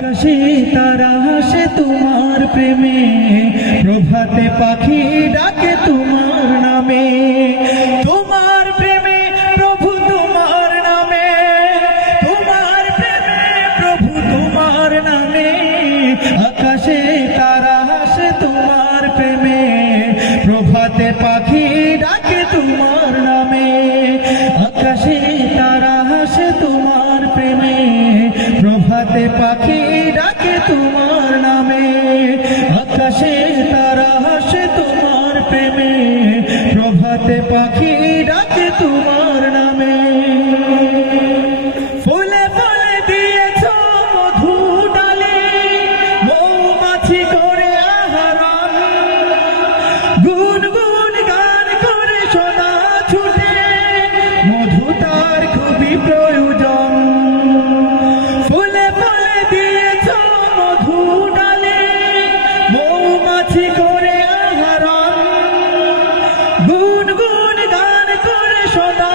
আকাশে তারা হাসে তোমার প্রেমে। প্রভাতে পাখি ডাকে তোমার নামে। পাখি ডাকে তোমার নামে। ফুলে ফুলে দিয়েছ মধু ডালে, মৌমাছি করে আহরণ গুন গুন করে ছুটে, মধু তার খুবই প্রয়োজন। ফুলে ফুলে দিয়েছ মধু ডালে, মৌমাছি করে আহরণ গুন সদা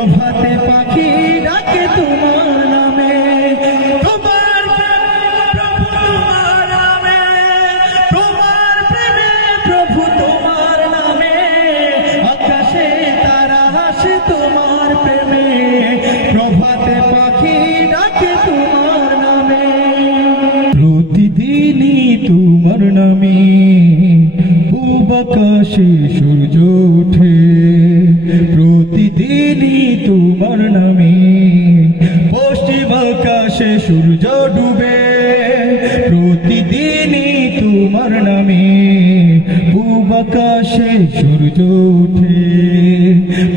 প্রভাতে পাখি ডাকে তোমার নামে। তোমার প্রভু তোমার নামে। তোমার প্রেমে প্রভু তোমার নামে। আকাশে তারা হাসে তোমার প্রেমে। প্রভাতে পাখি ডাকে তোমার নামে। প্রতিদিনই তোমার নামে। পূব আকাশে সূর্য ওঠে। আকাশে সূর্য ডুবে, প্রতিদিনই তোমার নামে পূব আকাশে সূর্য উঠে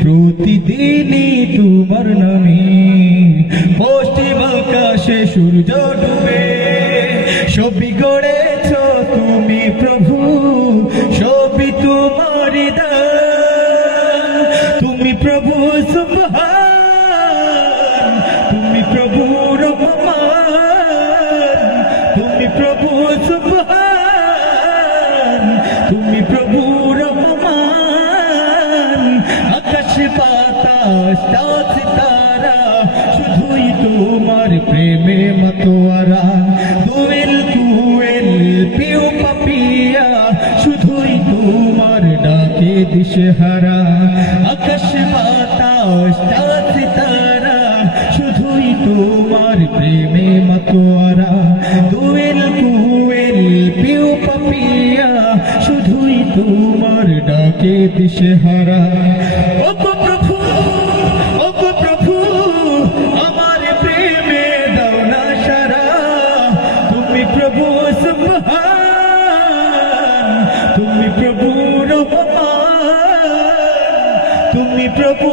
প্রতিদিনই তোমার নামে পশ্চিম আকাশে সূর্য ডুবে। সবই গড়েছ তুমি প্রভু, সবই তোমারি তুমি প্রভু সুবহান তুমি প্রভু রহমান আকাশ বাতাস চাঁদ সিতারা শুধুই তোমার প্রেমে মতোয়ারা। দুয়েল কুয়েল পিউ পাপিয়া, শুধুই তোমার ডাকে দিশেহারা। আকাশ বাতাস চাঁদ সিতারা শুধুই তোমার প্রেমে মতোয়ারা। তোমার ডাকে প্রভু ও প্রভু আমার প্রেমে তুমি প্রভু সুবহান তুমি তুমি প্রভু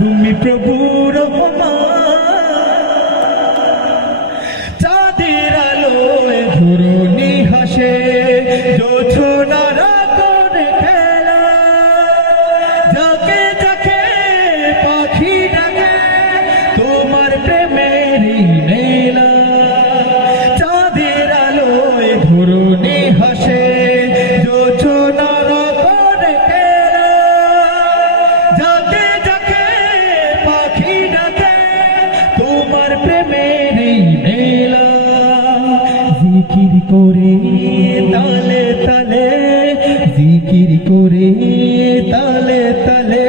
তুমি করে তালে তালে, জিকির করে তালে তালে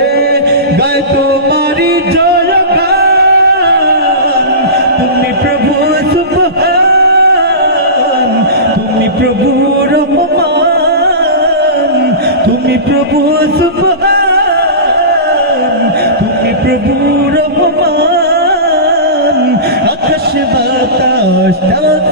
গায় তোমারি জয়গান। তুমি প্রভু সুবহান, তুমি প্রভু রহমান, তুমি প্রভু সুবহান, তুমি প্রভু রহমান। আকাশ বাতাস চাঁদ